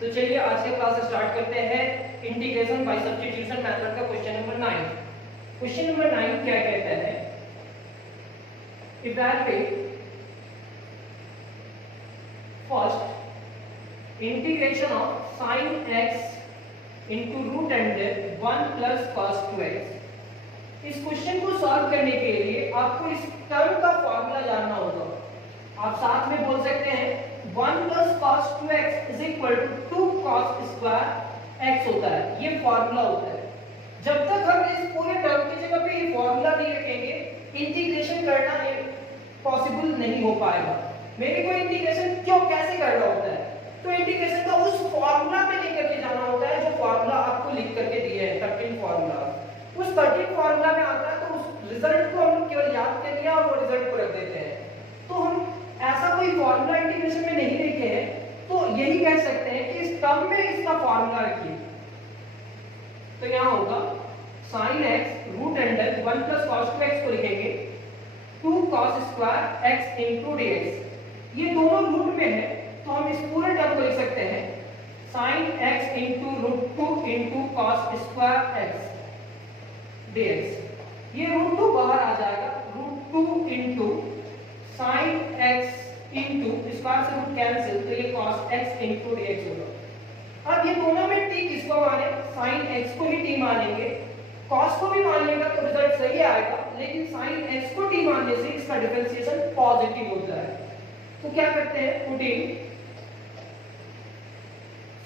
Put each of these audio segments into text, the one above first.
तो चलिए आज के क्लास स्टार्ट करते हैं इंटीग्रेशन बाय सब्स्टिट्यूशन मेथड का क्वेश्चन नंबर 9। क्वेश्चन नंबर 9 क्या कहता है, evaluate first integration of sin x into root under 1 plus cos 2x। इस क्वेश्चन को सॉल्व करने के लिए आपको इस टर्म का फॉर्मूला जानना होगा। आप साथ में बोल सकते हैं 1 plus cos 2x is equal to 2 cos square x होता है, ये फॉर्मूला होता है। जब तक हम इस पूरे टर्म की जगह पे ये फॉर्मूला नहीं रखेंगे, इंटीग्रेशन करना पॉसिबल नहीं हो पाएगा। मेरे को इंटीग्रेशन क्यों कैसे करना होता है, तो इंटीग्रेशन का उस फॉर्मूला पे लेकर के जाना होता है जो फॉर्मूला आपको लिख करके दिए हैं 13 फॉर्मूला। उस 13 फॉर्मूला में आता है तो उस रिजल्ट को हम केवल याद कर लिया और वो रिजल्ट को रख देते हैं। तो हम ऐसा कोई फॉर्मूला इंटीग्रेशन में नहीं लिखे हैं, तो यही कह सकते हैं कि इस टर्म में इसका फॉर्मूला रखिए। तो यहां होगा sin x root under 1 plus cos 2x को लिखेंगे 2 cos square x into dx। ये दोनों रूट में है तो हम इस पूरे टर्म को लिख सकते हैं sin x into root 2 into cos square x dx। ये रूट 2 बाहर आ जाएगा, root 2 into sin x into square से रूट कैंसिल, तो ये cos x into dx होगा। अब ये दोनों में t किसको माने, sin x को ही t मानेंगे, cos को भी मानिएगा तो रिजल्ट सही आएगा, लेकिन sin x को t मानने से इसका डिफरेंशिएशन पॉजिटिव होता है। तो क्या करते हैं, putting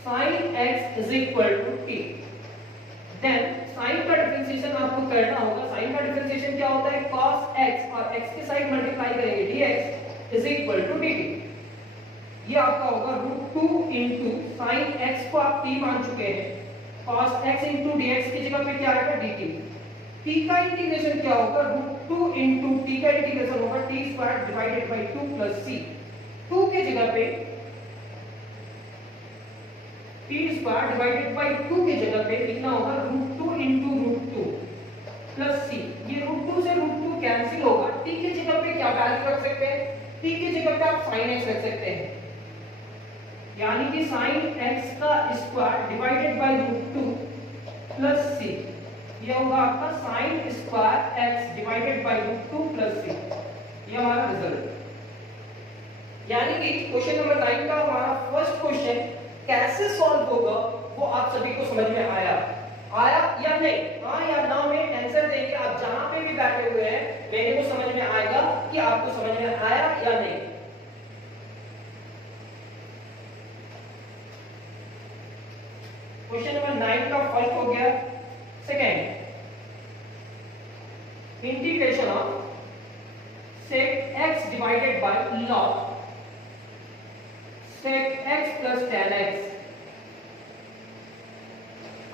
sin x is equal to t, then sin का डिफरेंशिएशन आपको करना होगा। sin का डिफरेंशिएशन क्या होता है, cos x और x के साइड मल्टीप्लाई करेंगे dx is equal to dt। ये आपका होगा रूट 2 into sin x को आप t मान चुके हैं, cos x into dx की जगह पे क्या आएगा dt। t का इंटीग्रेशन क्या होगा, रूट 2 into t का इंटीग्रेशन होगा t square divided by 2 plus c। 2 की जगह पे t स्क्वायर डिवाइडेड बाय 2 की जगह पे लिखना होगा root 2 into root 2 plus c। ये रूट 2 से रूट 2 कैंसिल होगा, t की जगह पे क्या वैल्यू रख सकते हैं, t की जगह पे आप sin x रख सकते हैं, यानी कि sin x का square divided by root 2 plus c। ये होगा आपका sin square x divided by root 2 plus c। ये हमारा रिजल्ट। यानी कि क्वेश्चन नंबर 9 का हमारा फर्स्ट क्वेश्चन कैसे सॉल्व होगा वो आप सभी को समझ में आया या नहीं, हाँ या ना में आंसर देंगे। आप जहां पे भी बैठे हुए हैं मेरे को समझ में आएगा कि आपको समझ में आया या नहीं। क्वेश्चन नंबर 9 का फर्स्ट हो गया। Second, integration of sec x divided bye log sec x plus tan x।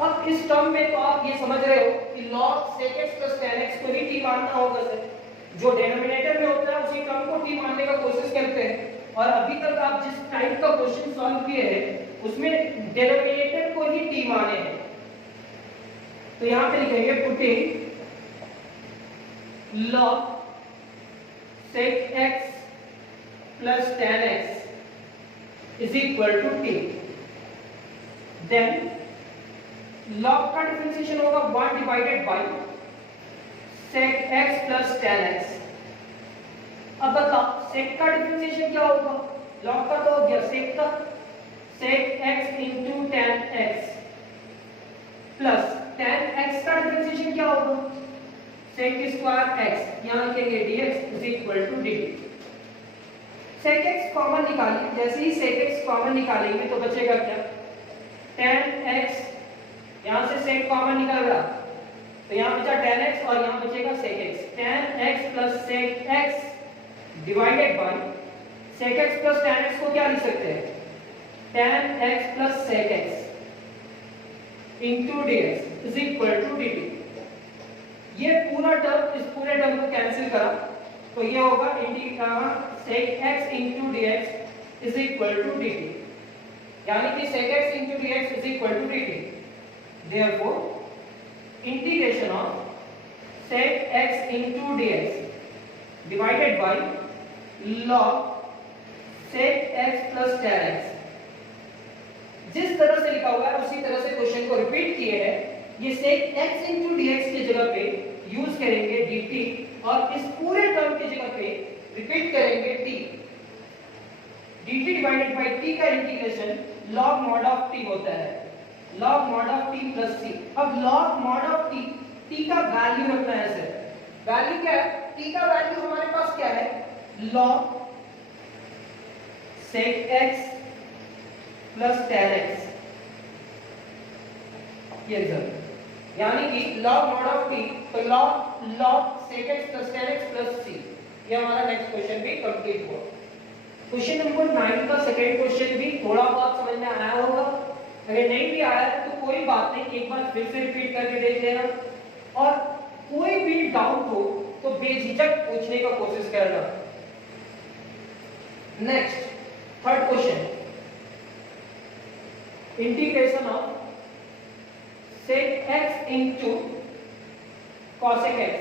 अब इस टर्म में तो आप ये समझ रहे हो कि log sec x plus tan x को ही t मानना होगा सर। जो डिनोमिनेटर में होता है उसी टर्म को t मानने का कोशिश करते हैं, और अभी तक आप जिस टाइप का क्वेश्चन सॉल्व किए हैं उसमें डिनोमिनेटर को ही t माने हैं। तो यहां पे लिखेंगे putting log sec x plus tan x is equal to t। then log का डिफरेंशिएशन होगा 1 divided bye sec x plus tan x। अब बताओ sec का डिफरेंशिएशन क्या होगा, log का तो हो गया sec का, sec x into tan x plus tan x का डिफरेंशिएशन क्या होगा, sec स्क्वायर x, यहां लिखेंगे dx is equal to dt। sec x common निकालिए, जैसे ही sec x कॉमन निकालेंगे तो बचेगा क्या, tan x, यहां से sec कॉमन निकल रहा तो यहां बचा tan x और यहां बचेगा sec x। tan x plus sec x divided bye sec x plus tan x को क्या लिख सकते हैं, tan x plus sec x into dx is equal to dt। ये पूरा टर्म इस पूरे टर्म को कैंसिल करा तो ये होगा sec x into dx is equal to dt, यानी कि sec x into dx is equal to dt। therefore integration of sec x into dx divided by log sec x plus tan x जिस तरह से लिखा हुआ है उसी तरह से क्वेश्चन को रिपीट किए हैं। ये sec x into dx की जगह पे यूज करेंगे dt और इस पूरे टर्म की जगह पे रिपीट करेंगे t। dt divided bye t का integration log mod of t होता है, log mod of t plus c। अब log mod of t, t का वैल्यू रखना है सर। वैल्यू क्या है? t का वैल्यू हमारे पास क्या है? log sec x plus tan x, ये रिजल्ट। यानी कि log mod of t तो log sec x plus tan x plus c। ये हमारा नेक्स्ट क्वेश्चन भी कंप्लीट हुआ। क्वेश्चन नंबर 9 का सेकंड क्वेश्चन भी थोड़ा बहुत समझ में आया होगा। अगर नहीं भी आया है तो कोई बात नहीं, एक बार फिर से रिपीट करके देख लेना और कोई भी डाउट हो तो बेझिझक पूछने का कोशिश करना। Next third question, integration of sec x into cosec x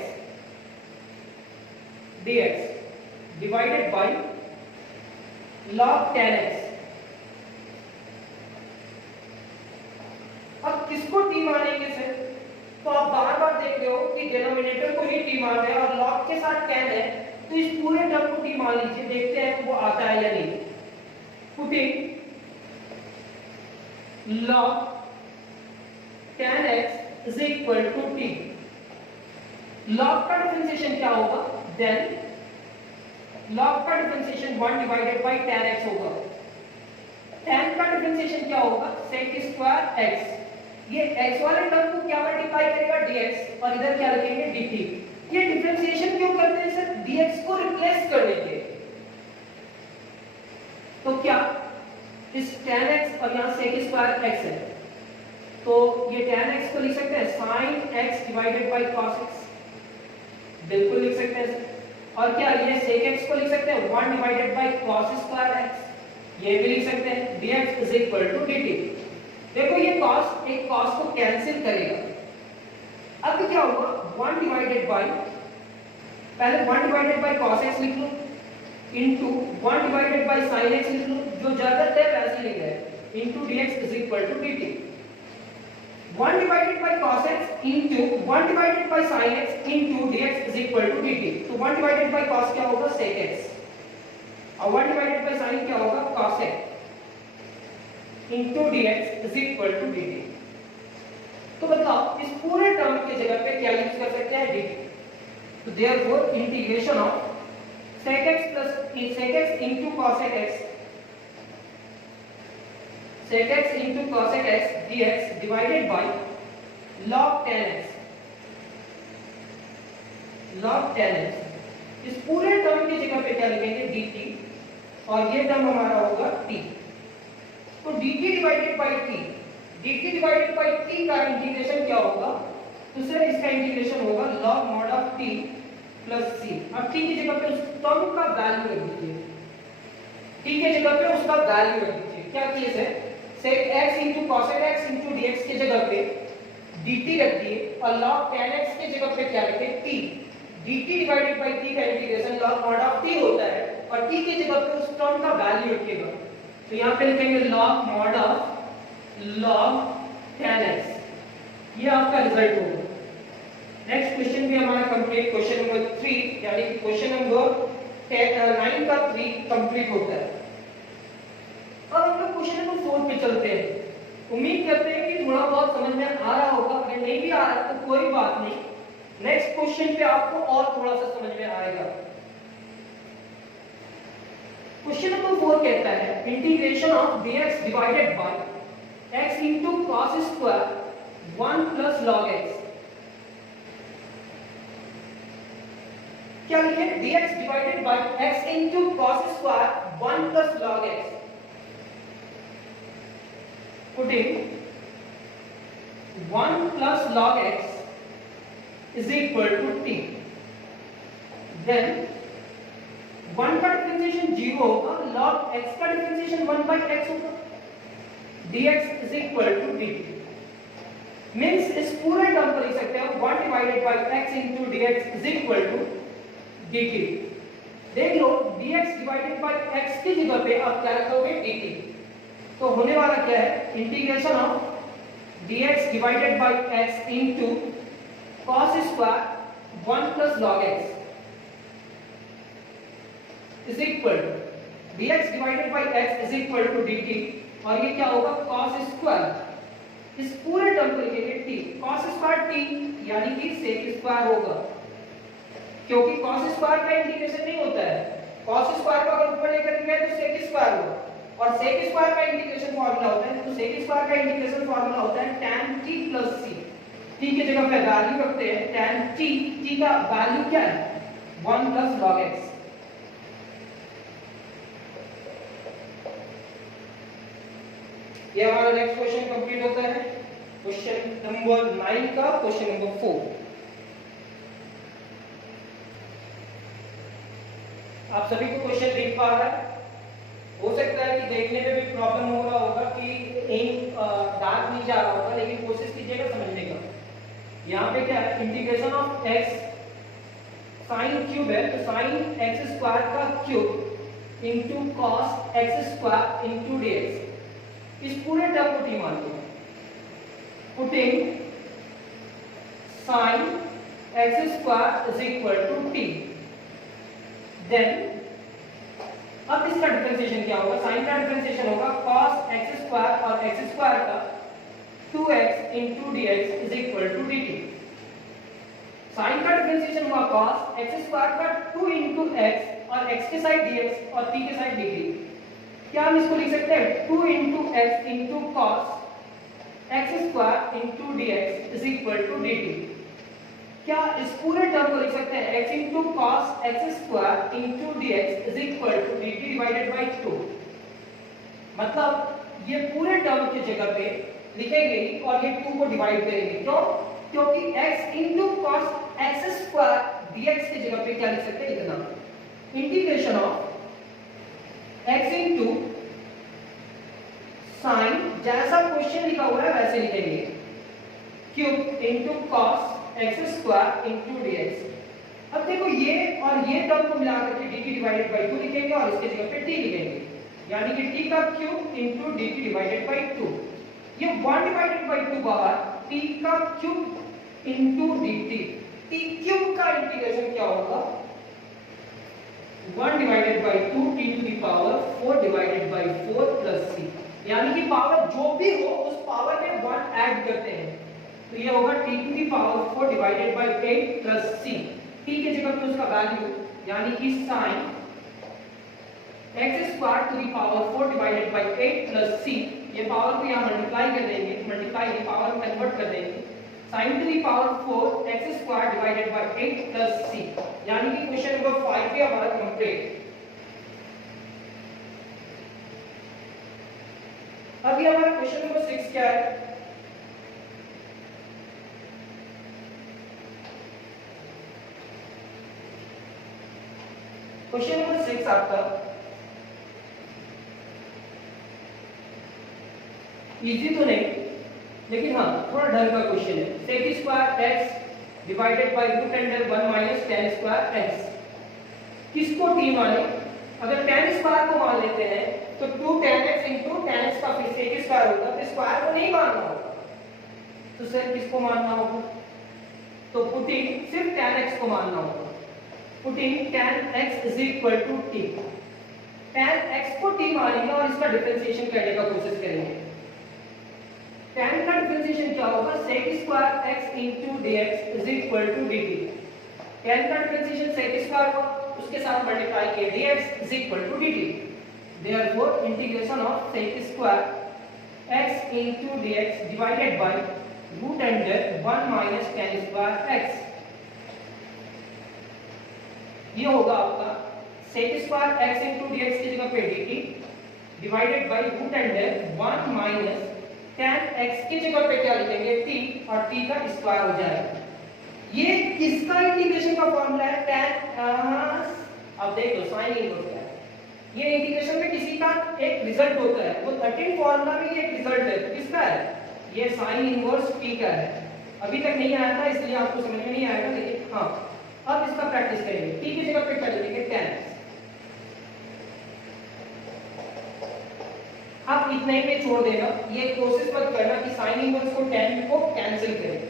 dx divided by log tan x। अब किसको t मानेंगे सर? तो आप बार बार देख रहे हो कि डिनोमिनेटर को ही t मान रहे हैं और log के साथ tan है, तो इस पूरे टर्म को t मान लीजिए। देखते हैं वो आता है या नहीं। Putting log tan x is equal to t। log का डिफरेंशिएशन क्या होगा? then log का differentiation 1 divided bye tan x होगा। tan का डिफरेंशिएशन क्या होगा? sec square x। ये x वाले टर्म को क्या मल्टीप्लाई करेगा? dx और इधर क्या लिखेंगे? dt। ये डिफरेंशिएशन क्यों करते हैं सर? dx को रिप्लेस करने के। तो क्या इस tan x और यहां sec स्क्वायर x है, तो ये tan x को लिख सकते हैं sin x divided by cos x। बिल्कुल लिख सकते हैं सर। और क्या ये sec x को लिख सकते हैं 1 divided by cos square x। ये भी लिख सकते हैं dx is equal to dt। देखो ये cos एक cos को कैंसिल करेगा। अब क्या होगा? 1 डिवाइडेड बाय, पहले 1 डिवाइडेड बाय cos x लिख लो into 1 divided by sin x लिख लो, जो ज्यादा है वैसे लिख रहे हैं, into dx is equal to dt। 1 divided by cos x into 1 divided by sin x into dx is equal to dt। तो 1 divided by cos क्या होगा? sec x और 1 divided by sin क्या होगा? cos x into dx is equal to dt। तो बताओ इस पूरे टर्म की जगह पे क्या यूज कर सकते हैं? dt। तो therefore integration of sec x into cosec x, sec x into cosec x dx divided by log tan x, log tan x। इस पूरे टर्म की जगह पे क्या लिखेंगे? dt और ये टर्म हमारा होगा t। तो dt divided bye t, dt divided bye t का इंटीग्रेशन क्या होगा? तो सर इसका इंटीग्रेशन होगा log mod of t plus c। अब t की जगह पे उस टर्म का वैल्यू रख दीजिए, t की जगह पे उसका वैल्यू रख दीजिए। क्या चीज है? sec x into cosec x into dx की जगह पे dt रख दिए और log tan x की जगह पे क्या रखे? t। dt divided bye t का integration log mod of t होता है और t की जगह पे उस टर्म का वैल्यू रखिएगा। तो यहाँ पे लिखेंगे log mod of log tan x। ये आपका रिजल्ट होगा। नेक्स्ट क्वेश्चन भी हमारा कंप्लीट, क्वेश्चन नंबर 3 यानी कि क्वेश्चन नंबर 9 का 3 कंप्लीट होता है। अब हम लोग क्वेश्चन नंबर 4 पे चलते हैं। उम्मीद करते हैं कि थोड़ा बहुत समझ में आ रहा होगा। अगर नहीं भी आ रहा तो कोई बात नहीं, नेक्स्ट क्वेश्चन पे आपको और थोड़ा सा समझ में आएगा। क्वेश्चन नंबर 4 कहता है integration of dx divided by x into cos square 1 plus log x। क्या लिखे? dx divided by x into cos square 1 plus log x। putting 1 plus log x is equal to t, then 1 का differentiation 0 होगा, log x का differentiation 1 by x होगा, dx is equal to dt। Means इस पूरे term को लिख सकते हैं 1 divided by x into dx is equal to dt। देख लो dx डिवाइडेड बाय x की जगह पे आप क्या रखोगे? dt। तो होने वाला क्या है, integration of dx divided by x into cos square 1 plus log x is equal dx divided by x is equal to dt, और ये क्या होगा cos स्क्वायर, इस पूरे टर्म को लिखेंगे t, cos स्क्वायर t यानी कि sec स्क्वायर होगा, क्योंकि cos स्क्वायर का इंटीग्रेशन नहीं होता है, cos स्क्वायर को अगर ऊपर लेकर गए तो sec स्क्वायर होगा, और sec स्क्वायर का इंटीग्रेशन फार्मूला होता है, तो sec स्क्वायर का इंटीग्रेशन फार्मूला होता है tan t plus c, t की जगह पे वैल्यू रखते हैं tan t, t का वैल्यू क्या है 1 प्लस log x। ये हमारा नेक्स्ट क्वेश्चन कंप्लीट होता है, क्वेश्चन नंबर 9 का क्वेश्चन नंबर 4। आप सभी को क्वेश्चन देख पा रहा है, हो सकता है कि देखने में भी प्रॉब्लम हो रहा होगा कि इंक डार्क नहीं जा रहा होगा, लेकिन कोशिश कीजिएगा समझने का। यहाँ पे क्या है, integration of x sine cube है, तो साइन एक्स स्क्वायर का cube into cos x square into dx, इस पूरे टर्म को t मान लो, putting sine x square is equal to t, then अब इसका डिफरेंशिएशन क्या होगा, साइन का डिफरेंशिएशन होगा cos x स्क्वायर और x स्क्वायर का 2x into dx is equal to dt। Sine का डिफरेंशिएशन हुआ cos x स्क्वायर का 2 into x और x के साइड dx और t के साइड dt। क्या हम इसको लिख सकते हैं 2 into x into cos x square into dx is equal to dt। क्या इस पूरे टर्म को लिख सकते हैं x into cos x square into dx is equal to dt divided by 2। मतलब ये पूरे टर्म की जगह पे लिखेंगे और ये 2 को डिवाइड करेंगे, क्यों? क्योंकि x into cos x square dx की जगह पे क्या लिख सकते हैं, इतना integration of x into sin, जैसा क्वेश्चन लिखा हुआ है वैसे लिखेंगे, cube into cos x square into dx। अब देखो ये और ये टर्म को मिलाकर के dt डिवाइडेड बाय 2 लिखेंगे और इसके जगह पे t लिखेंगे, यानी कि t का cube into dt divided by 2। ये 1 डिवाइडेड बाय 2 बाहर, t का cube into dt, t cube का इंटीग्रेशन क्या होगा 1 divided by 2 t to the power 4 divided by 4 plus c, यानी कि पावर जो भी हो उस पावर में 1 ऐड करते हैं, तो ये होगा t to the power 4 divided by 8 plus c, t के जगह पे उसका वैल्यू यानी कि sin x square to the power 4 divided by 8 plus c, ये पावर को यहां मल्टीप्लाई कर देंगे, मल्टीप्लाई की पावर में कन्वर्ट कर देंगे, sin to the power 4 x square divided by 8 plus c, यानी कि क्वेश्चन नंबर 5 भी हमारा कंप्लीट। अभी हमारा क्वेश्चन नंबर 6 क्या है, क्वेश्चन नंबर 6 आपका इजी तो नहीं, लेकिन हाँ थोड़ा ढंग का क्वेश्चन है। sec square x divided by root under 1 minus tan square x, किसको t माने? अगर tan स्क्वायर को मान लेते हैं तो 2 tan x into tan x का फिर sec स्क्वायर होगा, तो स्क्वायर को नहीं मानना होगा, तो सर किसको मानना होगा? तो पुटिंग सिर्फ tan x को मानना होगा, putting tan x is equal to t, tan x को t मानेंगे और इसका डिफरेंशिएशन करने का कोशिश करेंगे। tan का डिफरेंशिएशन क्या होगा, sec square x into dx is equal to dt। tan का डिफरेंशिएशन sec स्क्वायर को उसके साथ मल्टीप्लाई किए dx is equal to dt, therefore integration of sec square x into dx divided by root under 1 minus tan square x, ये होगा आपका sec square x into dx की जगह पे dt divided by root under 1 minus tan x की जगह पे क्या लिखेंगे t, और t का स्क्वायर हो जाएगा। ये किसका इंटीग्रेशन का फॉर्मूला है tan, अब देख लो sin इनवर्स क्या है, ये इंटीग्रेशन में किसी का एक रिजल्ट होता है, वो 13 फॉर्मूला में ये एक रिजल्ट है, तो किसका है, ये sin इनवर्स t का है। अभी तक नहीं आया था इसलिए आपको समझ में नहीं आएगा, लेकिन हाँ अब इसका प्रैक्टिस करेंगे। t की जगह पे क्या लिखेंगे tan x, आप इतना ही पे छोड़ देना, ये कोशिश मत करना कि साइन इनवर्स को tan को कैंसिल करें।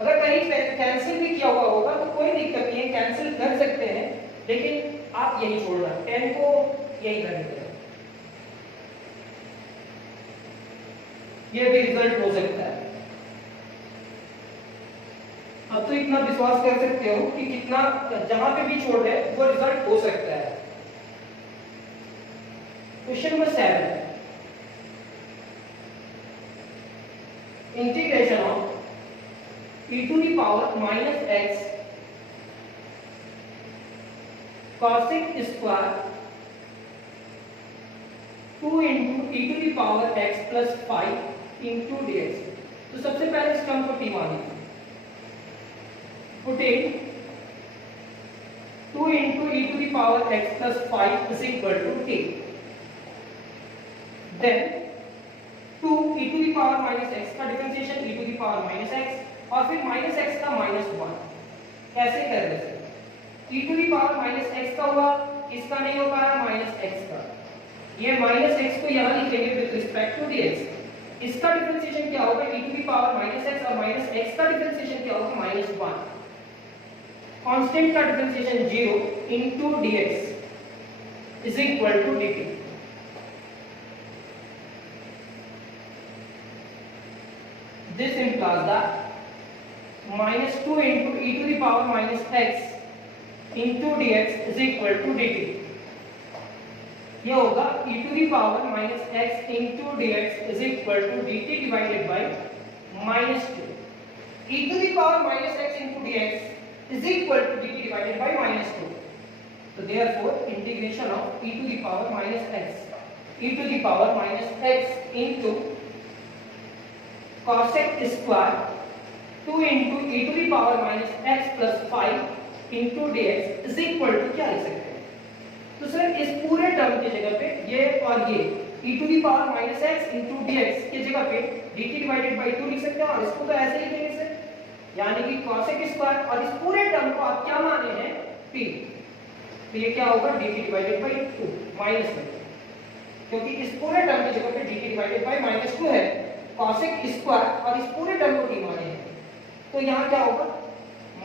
अगर कहीं कैंसिल भी किया हुआ होगा तो कोई दिक्कत नहीं है, कैंसिल कर सकते हैं, लेकिन आप यही छोड़ना, tan को यही करने देना, ये भी रिजल्ट हो सकता है। अब तो इतना विश्वास कर सकते हो कि कितना जहां पे भी छोड़ रहे वो रिजल्ट हो सकता है। Question number 7, integration of e to the power minus x cosec square 2 into e to the power x plus 5 into dx। तो सबसे पहले इस टर्म को t मान लीजिए, put in 2 into e to the power x plus 5 is equal to t, then 2 e to the power minus x का differentiation e to the power minus x और फिर minus x का minus 1। कैसे कर रहे हैं? e to the power minus x का हुआ, इसका नहीं हो पा रहा minus x का, ये माइनस x को यहां लिखेंगे विद रिस्पेक्ट टू dx। इसका डिफरेंशिएशन क्या होगा? e to the power minus x और माइनस x का डिफरेंशिएशन क्या होगा? माइनस 1। कांस्टेंट का differentiation 0 into dx is equal to dt। This implies that minus 2 into e to the power minus x into dx is equal to dt। ये होगा e to the power minus x into dx is equal to dt divided by minus 2। e to the power minus x into dx is equal to dt divided by minus 2। So therefore integration of e to the power minus x into cosec square 2 into e to the power minus x plus 5 into dx is equal to क्या लिख सकते हैं? तो sir इस पूरे term की जगह पे ये और ये e to the power minus x into dx की जगह पे dt divided by 2 लिख सकते हैं, और इसको तो ऐसे लिखेंगे सर, यानी कि cosec स्क्वायर और इस पूरे टर्म को आप क्या माने हैं? t। तो ये क्या होगा? dt divided by 2 माइनस में, क्योंकि इस पूरे टर्म की जगह पे dt divided by minus 2 है, cosec स्क्वायर और इस पूरे टर्म को t माने हैं, तो यहाँ क्या होगा?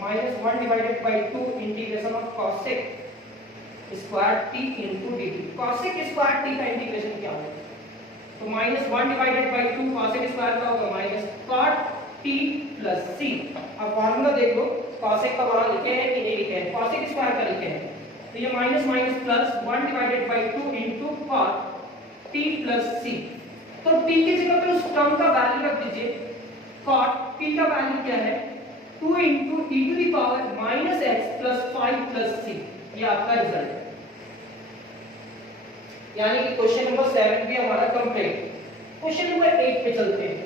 Minus 1 divided by 2 integration of cosec square t into dt। cosec square t का इंटीग्रेशन क्या होगा? तो minus 1 divided by 2 cosec square का होगा minus cot t plus c। अब फार्मूला देख लो, cosec का वहां लिखे हैं कि नहीं लिखे हैं? cosec स्क्वायर का लिखे हैं, तो ये minus minus plus 1 divided by 2 into cot t plus c। तो t की जगह पे उस टर्म का वैल्यू रख दीजिए, cot t का वैल्यू क्या है? 2 into e to the power minus x plus 5 plus c। ये आपका रिजल्ट है, यानी कि क्वेश्चन नंबर 7 भी हमारा कंप्लीट। क्वेश्चन नंबर 8 पे चलते हैं।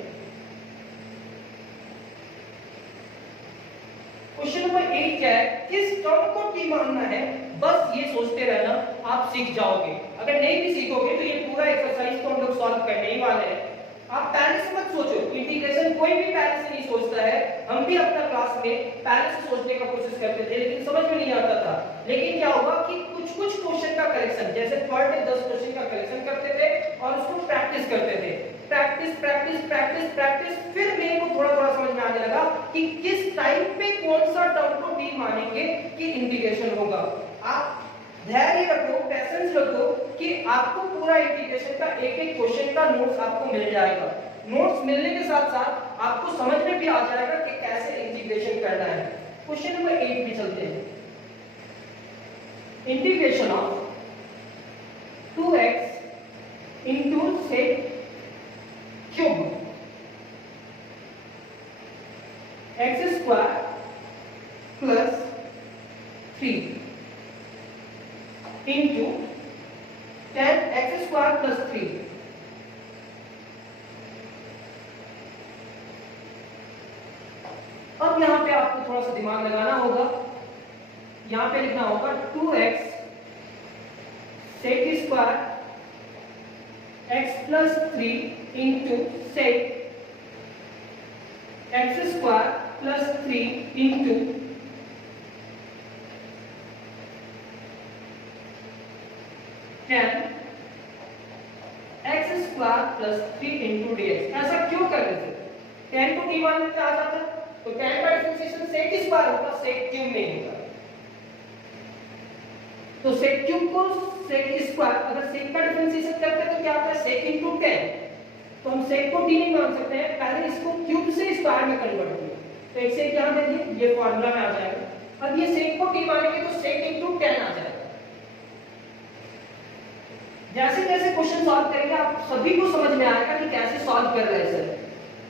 क्वेश्चन नंबर 8 क्या है? किस टर्म को t मानना है, बस ये सोचते रहना, आप सीख जाओगे। अगर नहीं भी सीखोगे तो ये पूरा एक्सरसाइज तो हम लोग सॉल्व करने ही वाले हैं। आप पहले से मत सोचो, इंटीग्रेशन कोई भी पहले से नहीं सोचता है। हम भी अपना क्लास में पहले से सोचने का कोशिश करते थे, लेकिन समझ में नहीं आता था। लेकिन क्या होगा कि कुछ कुछ क्वेश्चन का करेक्शन, जैसे पर डे 10 क्वेश्चन का करेक्शन करते थे और उसको प्रैक्टिस करते थे, प्रैक्टिस प्रैक्टिस प्रैक्टिस प्रैक्टिस, फिर मेरे को थोड़ा थोड़ा समझ में आने लगा कि किस टाइम पे कौन सा टर्म को t मानेंगे कि इंटीग्रेशन होगा। आप धैर्य रखो, पेशेंस रखो कि आपको पूरा इंटीग्रेशन का एक एक क्वेश्चन का नोट्स आपको मिल जाएगा। नोट्स मिलने के साथ साथ आपको समझ में भी आ जाएगा कि कैसे इंटीग्रेशन करना है। क्वेश्चन नंबर 8 पे चलते हैं। Integration of 2x into sec cube x square plus 3 into tan x square plus 3। अब यहां पे आपको थोड़ा सा दिमाग लगाना होगा, यहां पे लिखना होगा 2x sec square x plus 3 into sec x square plus 3 into tan x square plus 3 into dx। ऐसा क्यों कर रहे थे? tan को t मान लेते आ जाता है, तो tan का डिफरेंशिएशन sec स्क्वायर होगा, sec क्यूब नहीं होगा। तो sec क्यूब को sec स्क्वायर, अगर sec का डिफरेंशिएशन करते हैं तो क्या आता है sec into tan। तो हम sec को t नहीं मान सकते हैं, पहले इसको क्यूब से स्क्वायर में कन्वर्ट किया, तो एक sec यहां दे दिए, ये फार्मूला में आ जाएगा। अब ये sec को t मानेंगे तो sec into tan आ जाएगा। जैसे जैसे क्वेश्चन सॉल्व करेंगे आप सभी को समझ में आएगा कि कैसे सॉल्व कर रहे हैं सर।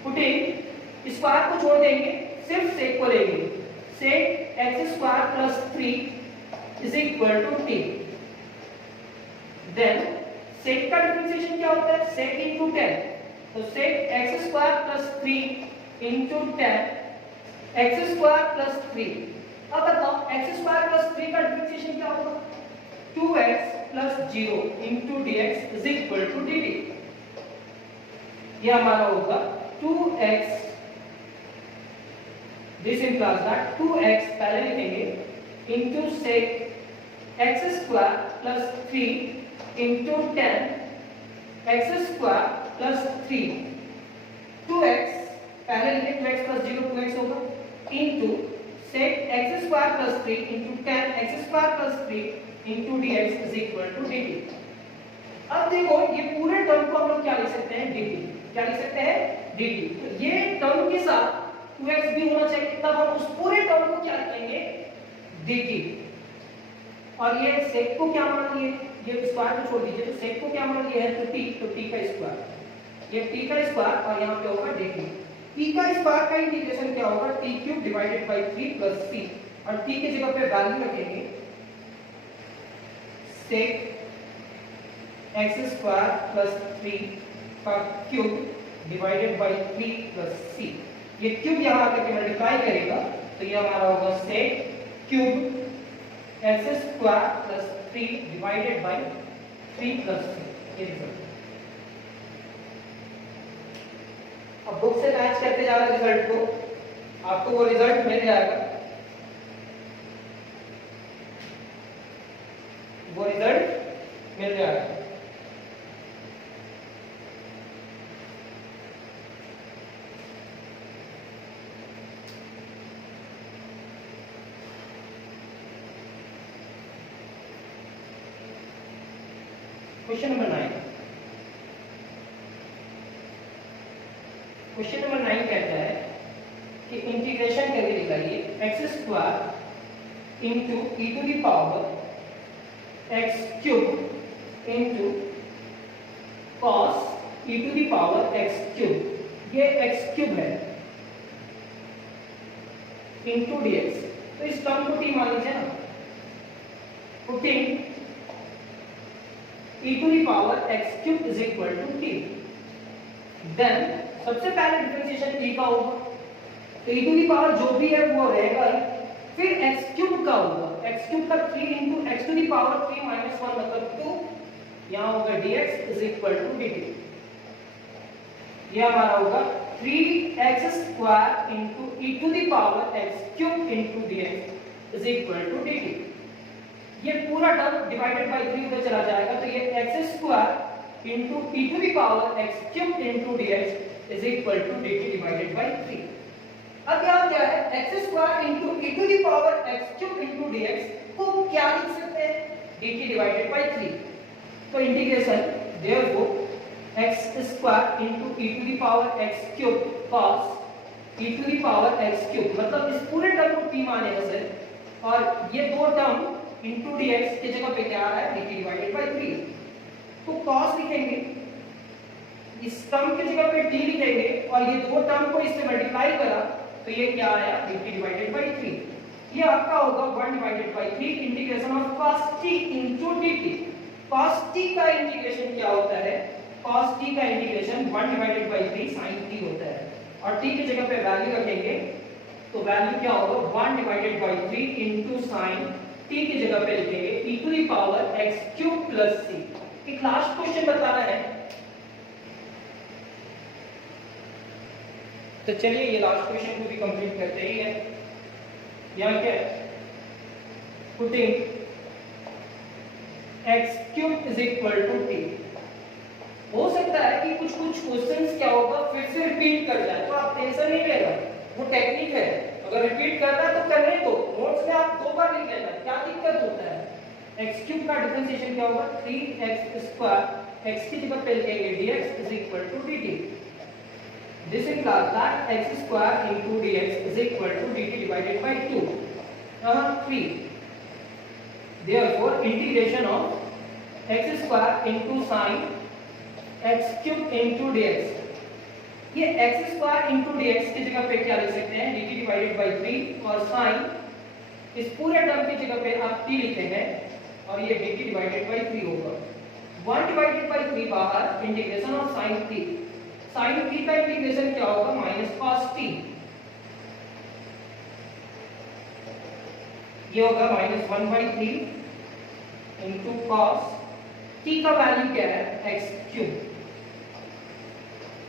पुटिंग स्क्वायर को छोड़ देंगे, सिर्फ sec को लेंगे, sec x square plus 3 is equal to t। Then sec का डिफरेंशिएशन क्या होता है? sec into tan, तो sec x square plus 3 into tan x square plus 3। अब बताओ x स्क्वायर प्लस 3 का डिफरेंशिएशन क्या होगा? 2x plus 0 into dx is equal to dt। यह हमारा होगा 2x, this implies that 2x पहले लिखेंगे into sec x square plus 3 into tan x square plus 3। 2x पहले लिखे 2x plus 0 2x होगा into sec x square plus 3 into tan x square plus 3 into dx is equal to dt। अब देखो ये पूरे term को हम लोग क्या लिख सकते हैं? dt। क्या लिख सकते हैं? dt। तो ये टर्म के साथ 2x भी होना चाहिए, तब हम उस पूरे टर्म को क्या लिखेंगे? dt। और ये sec को क्या मान लिए? ये स्क्वायर को छोड़ दीजिए, तो sec को क्या मान लिया है? तो t, तो t का स्क्वायर, ये t का स्क्वायर और यहाँ पे होगा dt। t का स्क्वायर का इंटीग्रेशन क्या होगा? t cube divided by 3 plus c, और t की जगह पे वैल्यू रखेंगे sec x स्क्वायर प्लस 3 का cube divided by 3 plus c। ये क्यूब यहाँ आकर के मल्टीप्लाई करेगा, तो ये हमारा होगा sec cube x square plus 3 divided by 3 plus c। ये रिजल्ट अब बुक से मैच करते जाना रिजल्ट को, आपको वो रिजल्ट मिल जाएगा, वो रिजल्ट मिल जाएगा। क्वेश्चन नंबर 9, क्वेश्चन नंबर 9 कहता है कि इंटीग्रेशन करके दिखाइए x square into e to the power x cube into cos e to the power x cube, ये x क्यूब है, इंटू dx। तो इस टर्म को t मान लीजिए ना, putting e to the power x cube is equal to t। Then सबसे पहले डिफरेंशिएशन e का होगा, तो e टू द पावर जो भी है वो रहेगा ही, फिर x क्यूब का होगा, x क्यूब का 3 into x to the power 3 minus 1 मतलब 2, यहाँ होगा dx is equal to dt। यह हमारा होगा 3x square into e to the power x cube into dx is equal to dt। ये पूरा टर्म डिवाइडेड बाय 3 उधर चला जाएगा, तो ये x square into e to the power x cube into dx is equal to dt divided by 3। अब यहाँ क्या है? x square into e to the power x cube into dx को क्या लिख सकते हैं? dt divided by 3। तो integration therefore x square into e to the power x cube cos e to the power x cube, मतलब इस पूरे term को t मानेगा सर, और ये दो टर्म into dx की जगह पे क्या आ रहा है? dt divided by 3। तो cos लिखेंगे, इस टर्म की जगह पे t लिखेंगे, और ये दो टर्म को इससे मल्टीप्लाई करा तो ये क्या आया? dt divided by 3। ये आपका होगा 1 divided by 3 integration of cos t into dt। cos t का इंटीग्रेशन क्या होता है? cos t का integration 1 divided by 3 sin t होता है, और t की जगह पे वैल्यू रखेंगे, तो वैल्यू क्या होगा? 1 divided by 3 into sin t की जगह पे लिखेंगे e to the power x cube plus c। एक लास्ट क्वेश्चन बताना है, तो चलिए ये लास्ट क्वेश्चन को भी कंप्लीट करते ही है। यहाँ क्या है? Putting x cube is equal to t। हो सकता है कि कुछ कुछ क्वेश्चंस क्या होगा फिर से रिपीट कर जाए, तो आप टेंशन नहीं लेना, वो टेक्निक है। अगर रिपीट करना है तो करने दो, नोट्स में आप 2 बार लिख लेना, क्या दिक्कत होता है। x क्यूब का डिफरेंशिएशन क्या होगा 3x स्क्वायर, x की जगह पे लिखेंगे dx is equal to dt। This implies that x square into dx is equal to dt divided by 2, 3। therefore integration of x square into sin x cube into dx, ये x square into dx की जगह पे क्या लिख सकते हैं dt divided bye 3, और sin इस पूरे टर्म की जगह पे आप t लिखेंगे और ये dt डिवाइडेड बाय 3 होगा। 1 डिवाइडेड बाय 3 बाहर, integration of sin t, sin t का इंटीग्रेशन क्या होगा माइनस cos t, ये होगा -1/3 into cos t का वैल्यू क्या है x क्यूब।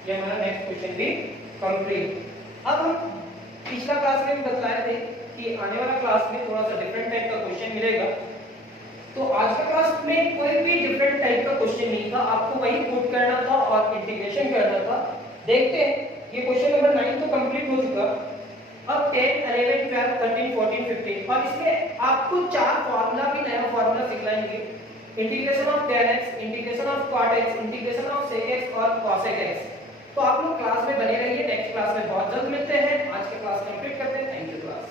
ये हमारा नेक्स्ट क्वेश्चन भी कंप्लीट। अब हम पिछला क्लास में भी बताए थे कि आने वाला क्लास में थोड़ा सा डिफरेंट टाइप का क्वेश्चन मिलेगा, तो आज का क्लास में कोई भी डिफरेंट टाइप का क्वेश्चन नहीं था, आपको वही पुट करना था और इंटीग्रेशन करना था। देखते हैं, ये क्वेश्चन नंबर 9 तो कंप्लीट हो चुका। अब 10, 11, 12, 13, 14, 15 और इसमें आपको 4 फार्मूला भी नया फार्मूला सिखाएंगे, integration of tan x, integration of cot x, integration of sec x और cosec x। तो आप लोग क्लास में बने रहिए, नेक्स्ट क्लास में बहुत जल्द मिलते हैं। आज के क्लास कंप्लीट करते हैं। Thank you class.